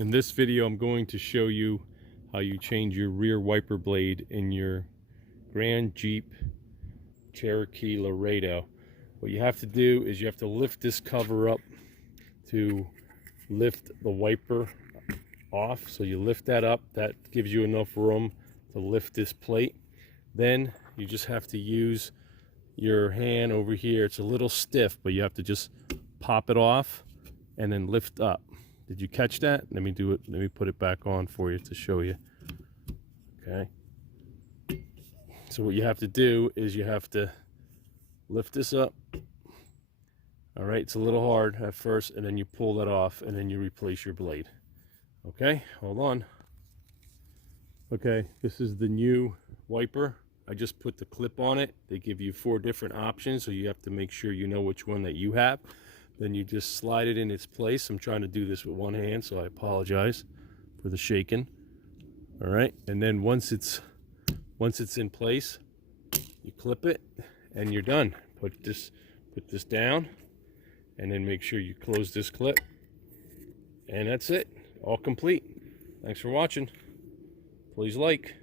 In this video, I'm going to show you how you change your rear wiper blade in your Grand Jeep Cherokee Laredo. What you have to do is you have to lift this cover up to lift the wiper off. So you lift that up. That gives you enough room to lift this plate. Then you just have to use your hand over here. It's a little stiff, but you have to just pop it off and then lift up. Did you catch that? Let me do it. Let me put it back on for you to show you. Okay. So what you have to do is you have to lift this up. All right, it's a little hard at first, and then you pull that off, and then you replace your blade. Okay, hold on. Okay, this is the new wiper. I just put the clip on it. They give you 4 different options, so you have to make sure you know which one that you have. Then you just slide it in its place. I'm trying to do this with one hand, so I apologize for the shaking. All right, and then once it's in place, you clip it, and you're done. Put this down, and then make sure you close this clip, and that's it. All complete. Thanks for watching. Please like.